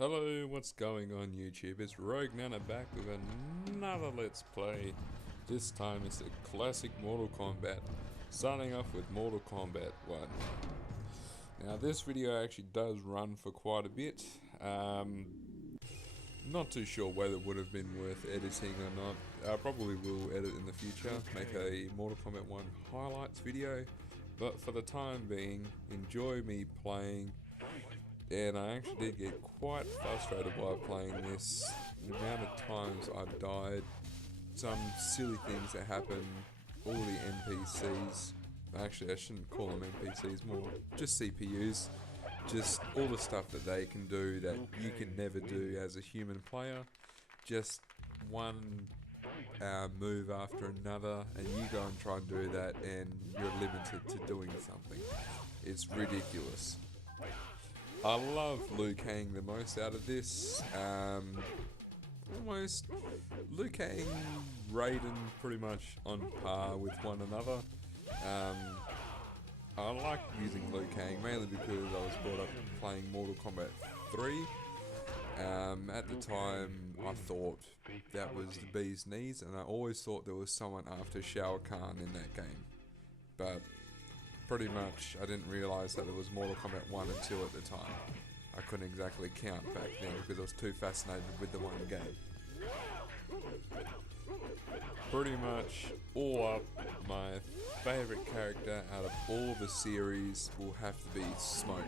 Hello, what's going on YouTube? It's Rogue Nana back with another Let's Play. This time it's a classic Mortal Kombat, starting off with Mortal Kombat 1. Now this video actually does run for quite a bit. Not too sure whether it would have been worth editing or not. I probably will edit in the future, make a Mortal Kombat 1 highlights video. But for the time being, enjoy me playing. And I actually did get quite frustrated while playing this. The amount of times I died, some silly things that happen, all the NPCs, actually I shouldn't call them NPCs, more just CPUs, just all the stuff that they can do that you can never do as a human player, just one move after another, and you go and try and do that and you're limited to doing something. It's ridiculous. I love Liu Kang the most out of this. Almost Liu Kang, Raiden pretty much on par with one another. I like using Liu Kang mainly because I was brought up playing Mortal Kombat 3. At the time I thought that was the bee's knees, and I always thought there was someone after Shao Kahn in that game. But pretty much I didn't realise that it was Mortal Kombat 1 and 2 at the time. I couldn't exactly count back then because I was too fascinated with the one game. Pretty much all up, my favourite character out of all the series will have to be Smoke.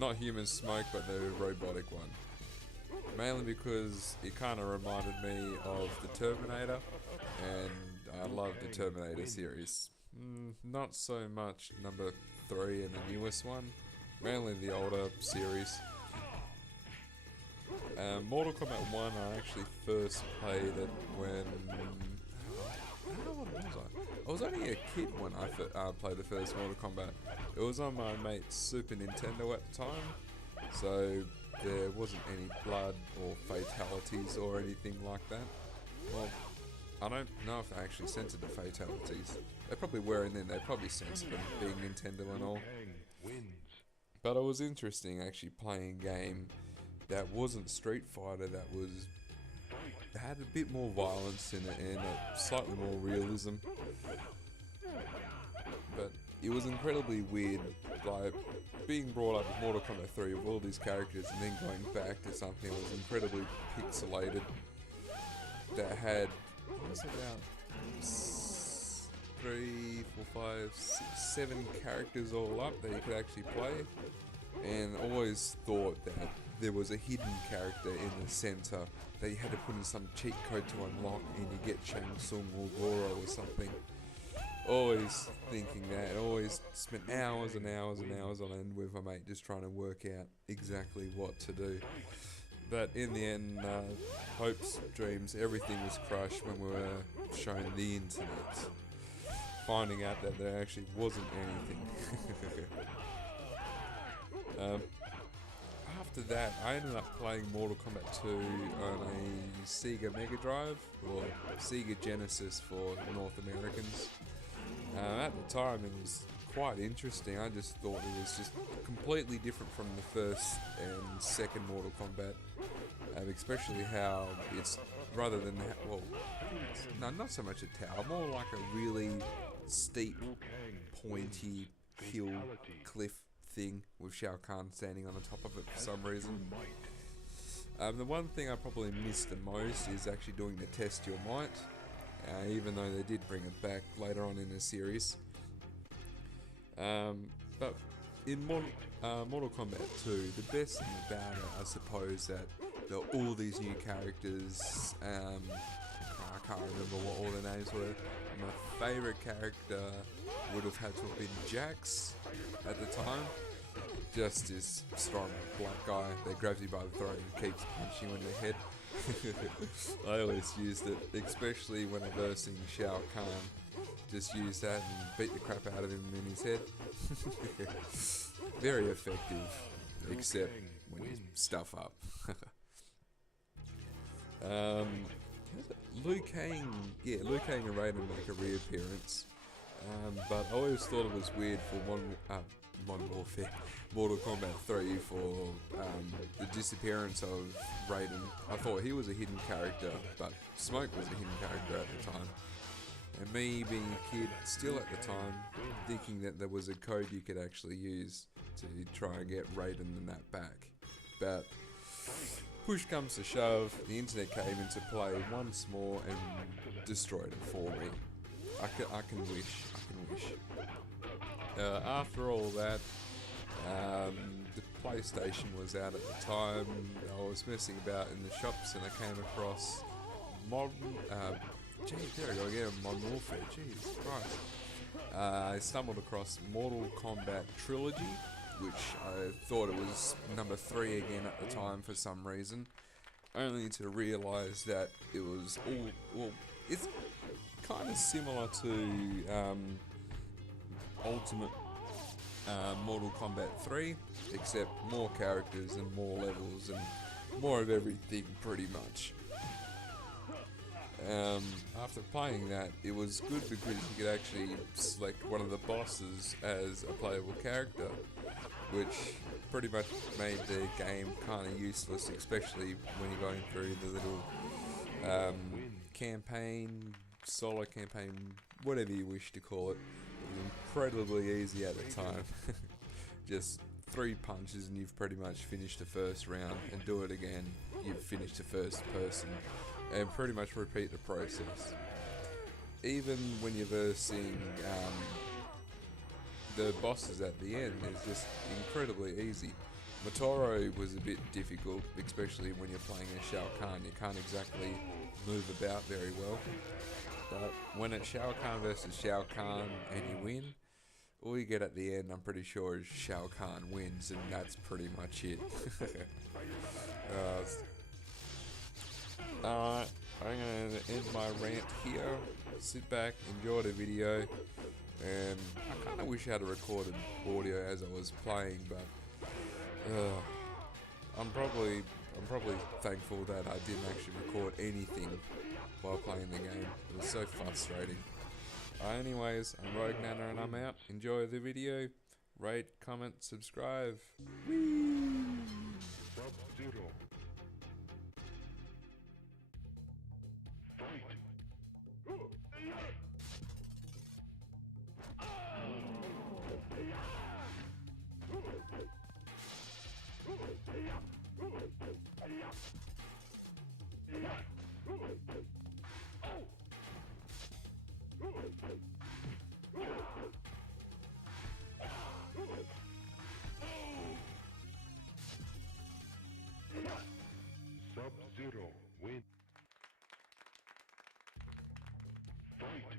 Not human Smoke, but the robotic one. Mainly because it kind of reminded me of the Terminator, and I love the Terminator series. Not so much number 3 and the newest one, mainly the older series. Mortal Kombat 1 I actually first played it when... how old was I? I was only a kid when I played the first Mortal Kombat. It was on my mate's Super Nintendo at the time, so there wasn't any blood or fatalities or anything like that. Well, I don't know if they actually censored the fatalities. They probably were, and then they probably censored them, being Nintendo and all. But it was interesting actually playing a game that wasn't Street Fighter, that had a bit more violence in it and slightly more realism. But it was incredibly weird, like being brought up with Mortal Kombat 3 with all these characters and then going back to something that was incredibly pixelated, that had, what was it, about 3, 4, 5, 6, 7 characters all up that you could actually play, and always thought that there was a hidden character in the center that you had to put in some cheat code to unlock and you get TSUNG or Goro or something. Always thinking that, always spent hours and hours and hours on end with my mate just trying to work out exactly what to do. But in the end, hopes, dreams, everything was crushed when we were shown the internet, finding out that there actually wasn't anything. After that, I ended up playing Mortal Kombat 2 on a Sega Mega Drive, or Sega Genesis for North Americans. At the time it was quite interesting. I just thought it was just completely different from the first and second Mortal Kombat, especially how it's, rather than, well, no, not so much a tower, more like a really steep, pointy hill cliff thing with Shao Kahn standing on the top of it for some reason. The one thing I probably missed the most is actually doing the Test Your Might, even though they did bring it back later on in the series. But in Mortal Kombat 2, the best thing about it, I suppose, that there are all these new characters. I can't remember what all the names were. My favourite character would have had to have been Jax at the time. Just this strong black guy that grabs you by the throat and keeps punching you in the head. I always used it, especially when versing Shao Kahn. Just use that and beat the crap out of him in his head. Very effective, except when you stuff up. Liu Kang and Raiden make a reappearance, but I always thought it was weird for Modern Warfare, Mortal Kombat 3 for the disappearance of Raiden, I thought he was a hidden character, but Smoke was a hidden character at the time. And me being a kid, still at the time, thinking that there was a code you could actually use to try and get Raiden and that back. But push comes to shove, the internet came into play once more and destroyed it for me. I can wish. After all that, the PlayStation was out at the time. I was messing about in the shops and I came across there we go again, Modern Warfare, jeez Christ. I stumbled across Mortal Kombat Trilogy, which I thought it was number 3 again at the time for some reason, only to realise that it was it's kind of similar to Ultimate Mortal Kombat 3, except more characters and more levels and more of everything pretty much. After playing that, it was good because you could actually select one of the bosses as a playable character, which pretty much made the game kind of useless, especially when you're going through the little campaign, solo campaign, whatever you wish to call it. It was incredibly easy at the time. Just 3 punches and you've pretty much finished the first round, and do it again, you've finished the first person, and pretty much repeat the process. Even when you're versing the bosses at the end, is just incredibly easy. Motoro was a bit difficult, especially when you're playing as Shao Kahn. You can't exactly move about very well. But when it's Shao Kahn versus Shao Kahn and you win, all you get at the end, I'm pretty sure, is Shao Kahn wins, and that's pretty much it. Alright, I'm going to end my rant here. Sit back, enjoy the video, and I kind of wish I had a recorded audio as I was playing, but I'm probably thankful that I didn't actually record anything while playing the game. It was so frustrating. Anyways, I'm Rogue Nana and I'm out. Enjoy the video. Rate, comment, subscribe. Sub-Zero. Fight. Sub-Zero win. Fight.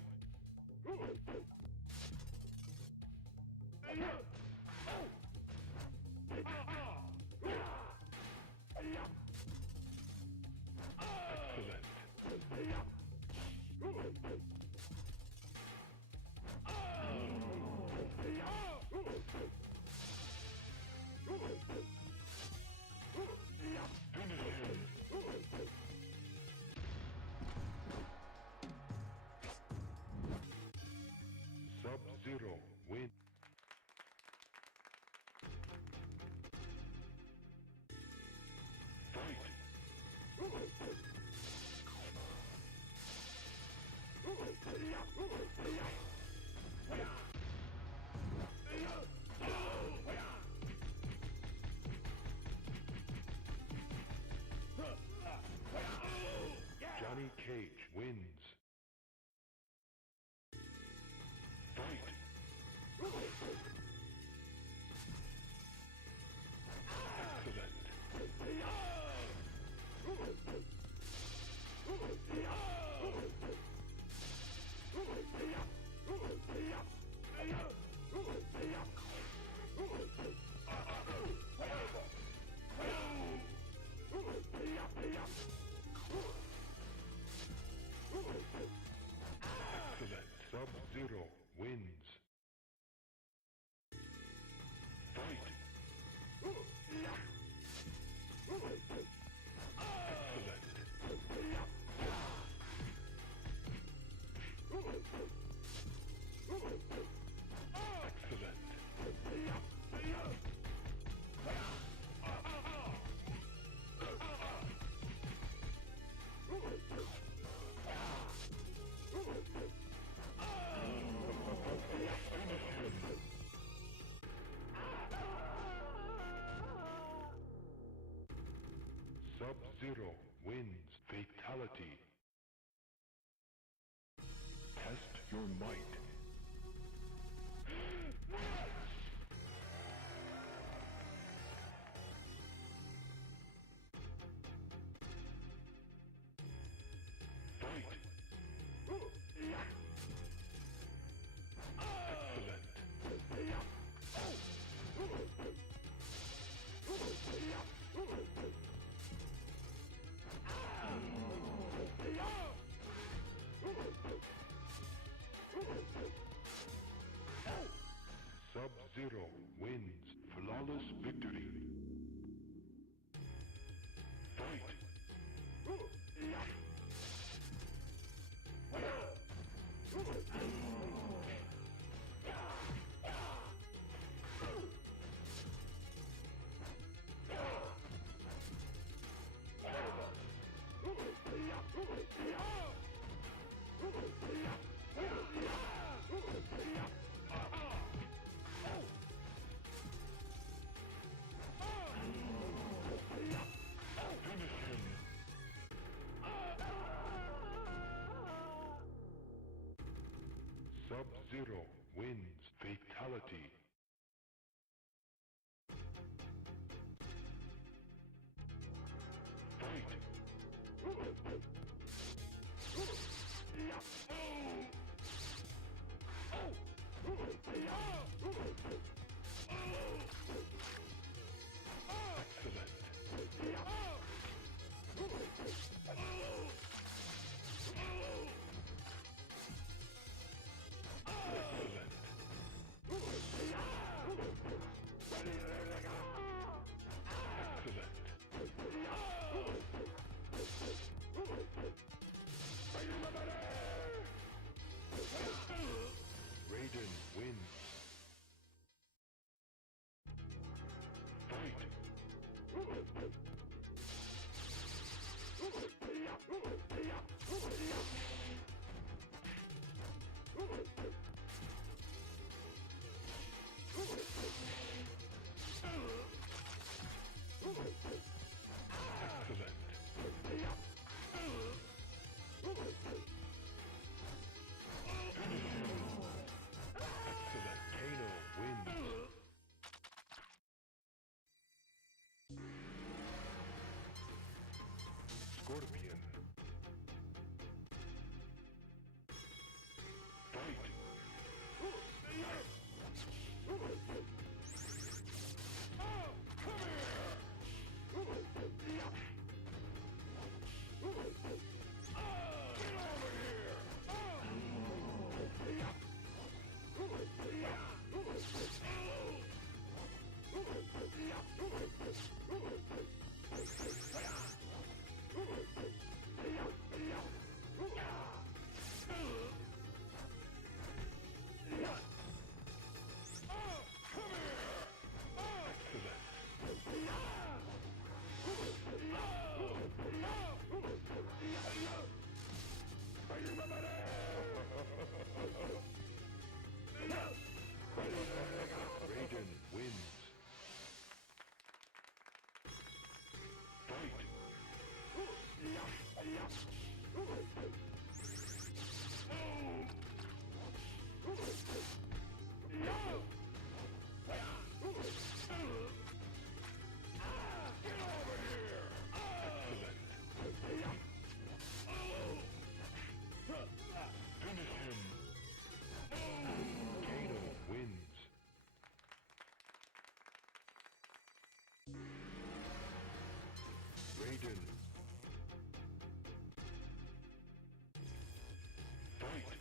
Sub-Zero win. Fight. Johnny Cage wins. Fight. Excellent. Sub-Zero wins. Fatality. Test your might. Fight. Sub-Zero wins. Flawless victory. Fight. Sub-Zero wins. Fatality. Fight. RAIDEN wins. Fight. Scorpion. Fight. RAIDEN wins. Fight. Finish him. Kano wins. RAIDEN. Fight.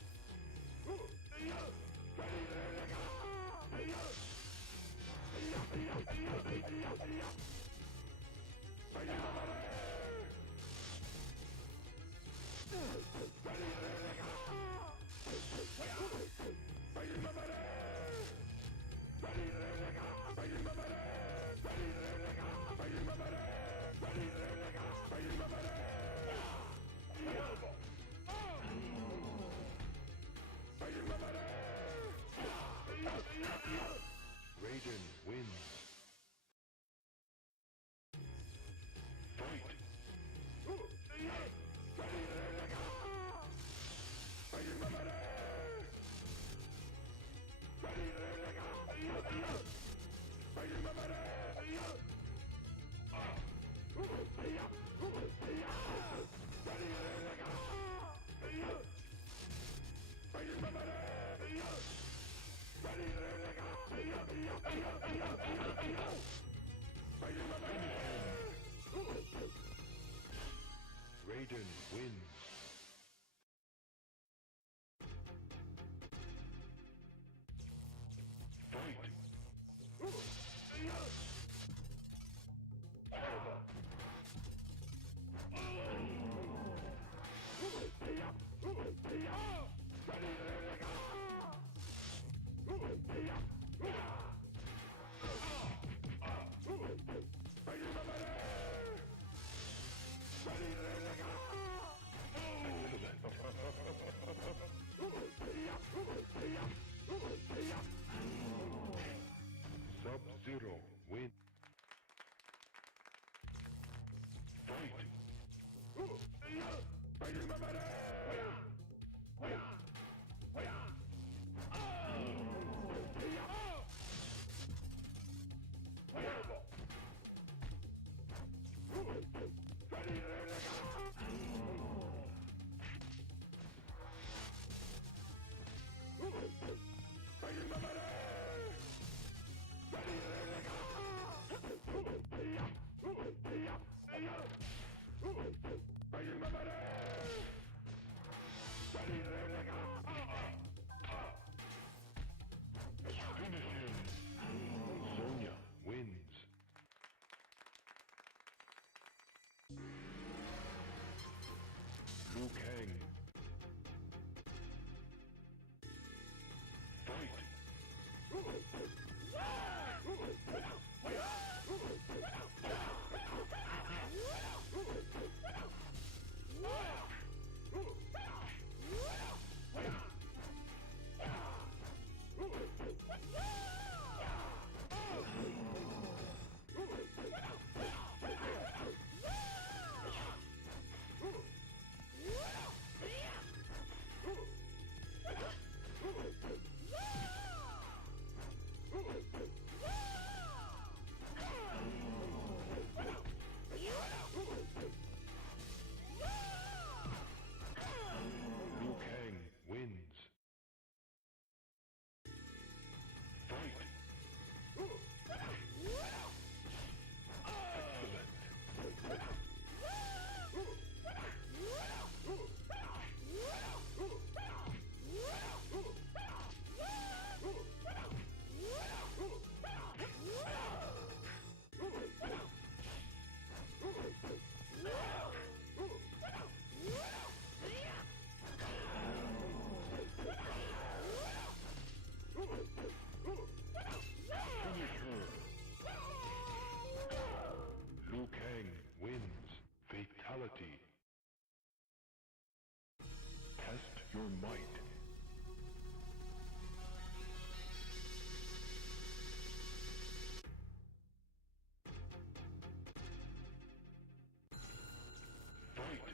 Sonya wins. Liu Kang. Fight. Liu Kang wins. Fight. Excellent. Finish her. Liu Kang wins. Fatality. Test your might. Fight.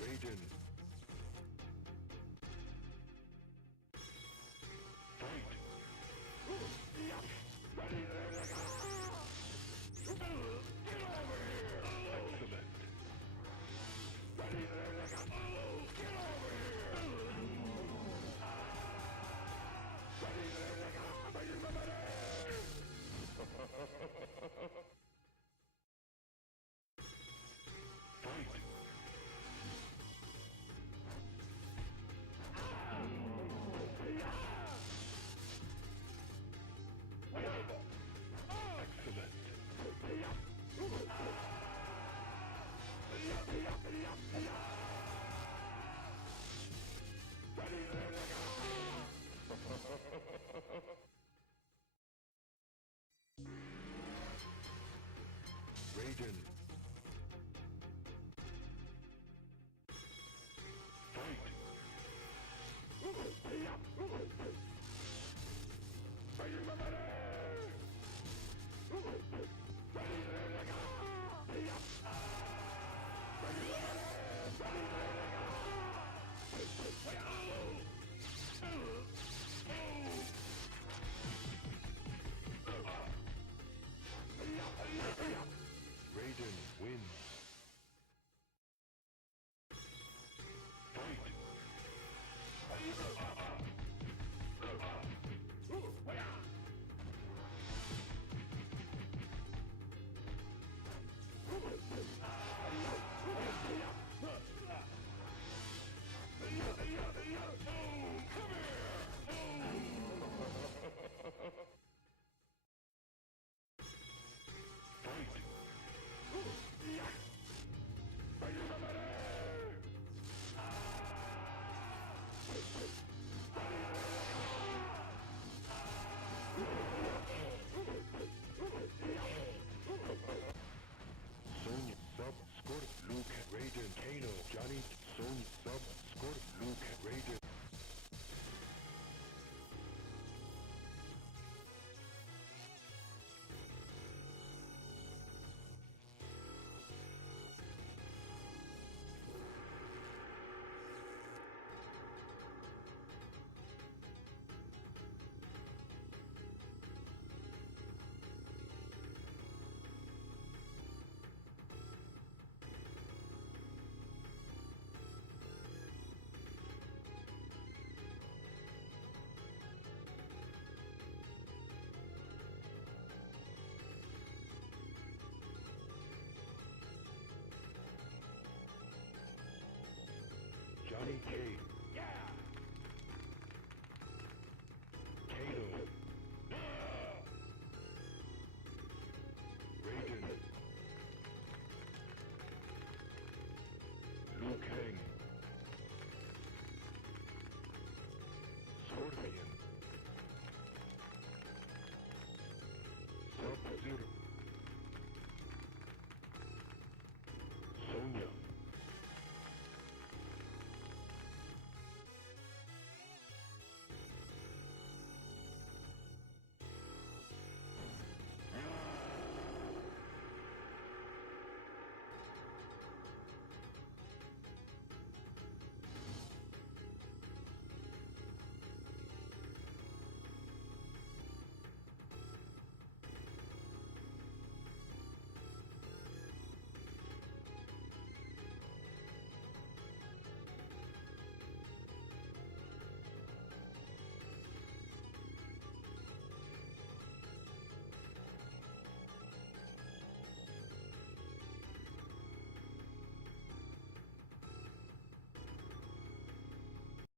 Raiden. Fight. Excellent. Fight. Raiden. Fight. Raiden wins. Fight. Fight. Sonya sub scored Luke Raiden Kano Johnny Sonya sub scored Luke Raiden. Johnny K. Yeah. Kato. Raiden. Liu Kang. Scorpion. Sub-Zero.